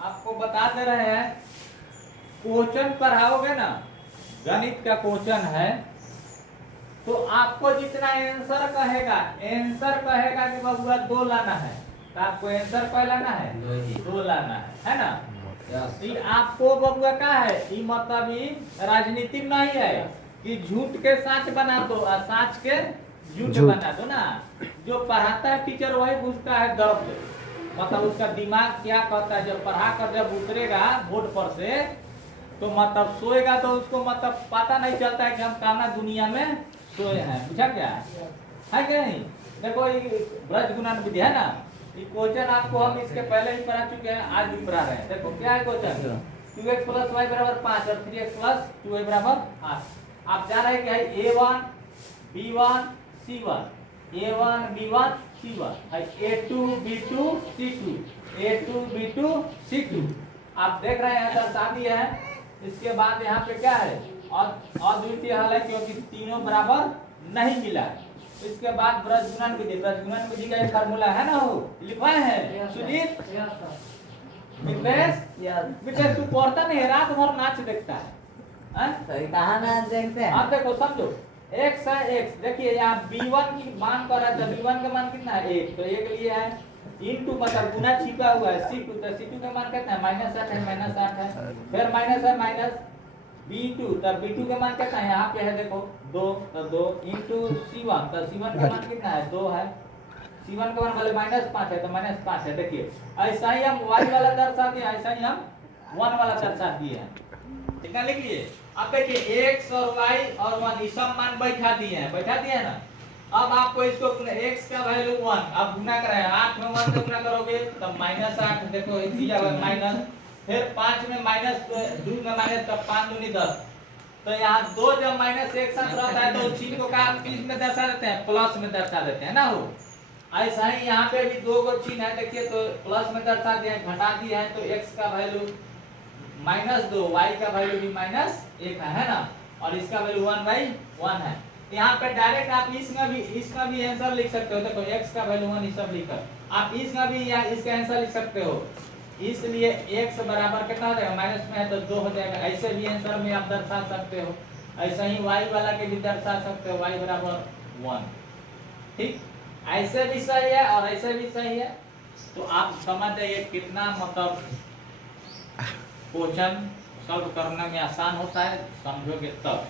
आपको बता दे रहे हैं, क्वेश्चन पढ़ाओगे ना, गणित का क्वेश्चन है तो आपको जितना आंसर कहेगा कि बबुआ 2 लाना है, तो आपको आंसर क्या लाना है, 2 लाना है ना। फिर आपको बबुआ क्या है, ये मतलब ये राजनीतिक नहीं है कि झूठ के सच बना दो और सच के झूठ बना दो ना। जो पढ़ाता है टीचर वही बुझता है दर्द, मतलब उसका दिमाग क्या कहता है। जब पढ़ा कर जब उतरेगा बोर्ड पर से तो मतलब सोएगा तो उसको मतलब पता नहीं चलता है कि हम काना दुनिया में सोए हैं। पूछा क्या है कि नहीं। देखो ये ब्रज गुणन विधि है ना, ये क्वेश्चन आपको हम इसके पहले ही पढ़ा चुके हैं, आज भी पढ़ा रहे हैं। देखो क्या है क्वेश्चन, 2x + y = 5 और 3x + 2y = 8। आप जान रहे हैं कि है a1 b1 c1, a1 b1 c1 है, a2 b2 c2, a2 b2 c2। आप देख रहे हैं दर्शा दिए हैं। इसके बाद यहाँ पे क्या है, और अद्वितीय हल है क्योंकि तीनों बराबर नहीं मिला। इसके बाद ब्रज गुणन विधि का एक फार्मूला है ना, वो लिखवाए हैं सुजीत मितेश तू पढ़ता नहीं, रात भर नाच देखता है। कहाँ नाच देखते हैं। आप देखो समझो, x है x, देखिए यहाँ b1 की मान कर रहा है, b1 का मान कितना है 1, तो 1 लिए है इनटू मतलब गुना छिपा हुआ है c2, तो c2 का मान कितना है -8 है, -8 है। फिर माइनस है माइनस b2, तब b2 का मान कितना है, यहाँ पे है देखो 2, तो 2 इनटू c1, तो c1 का मान कितना है 2 है, c1 का मान भले -5 है तो -5 है। देखिए ऐसा ही हम y वाला दर्शा दिए, ऐसा ही हम 1 वाला दर्शा दिए हैं। ठीक है, लिख लिए। अब देखिए x और y और 1 ये सब मान बैठा दिए हैं ना। अब आपको इसको x का वैल्यू 1 अब गुना कराए, 8 में 1 से गुना करोगे तब -8, देखो ये दिया हुआ माइनस, फिर 5 में -2 में माइनस, तब 5 दूनी 10। तो यहाँ 2 जब माइनस एक साथ रहता है तो उस चिन्ह को क्या किस में दर्शा देते हैं, प्लस में दर्शा देते हैं ना। वो ऐसा ही यहाँ पे भी 2 को चिन्ह है, देखिए तो प्लस में दर्शा दिया, घटा दिया है तो x का वैल्यू -2, y का वैल्यू भी -1 है ना, और इसका वैल्यू 1/1 है। यहाँ पे डायरेक्ट आप इसका भी आंसर लिख सकते हो। देखो x का वैल्यू 1 सब लिखकर आप इसका भी या इसका आंसर लिख सकते हो। इसलिए x बराबर कितना हो जाएगा, माइनस में है तो 2 हो जाएगा। ऐसे भी आंसर में आप दर्शा सकते हो। ऐसा ही y वाला के भी दर्शा सकते हो, y = 1। ठीक, ऐसे भी सही है और ऐसे भी सही है। तो आप समझ जाइए कितना मतलब क्वेश्चन सॉल्व करने में आसान होता है, समझोगे तब।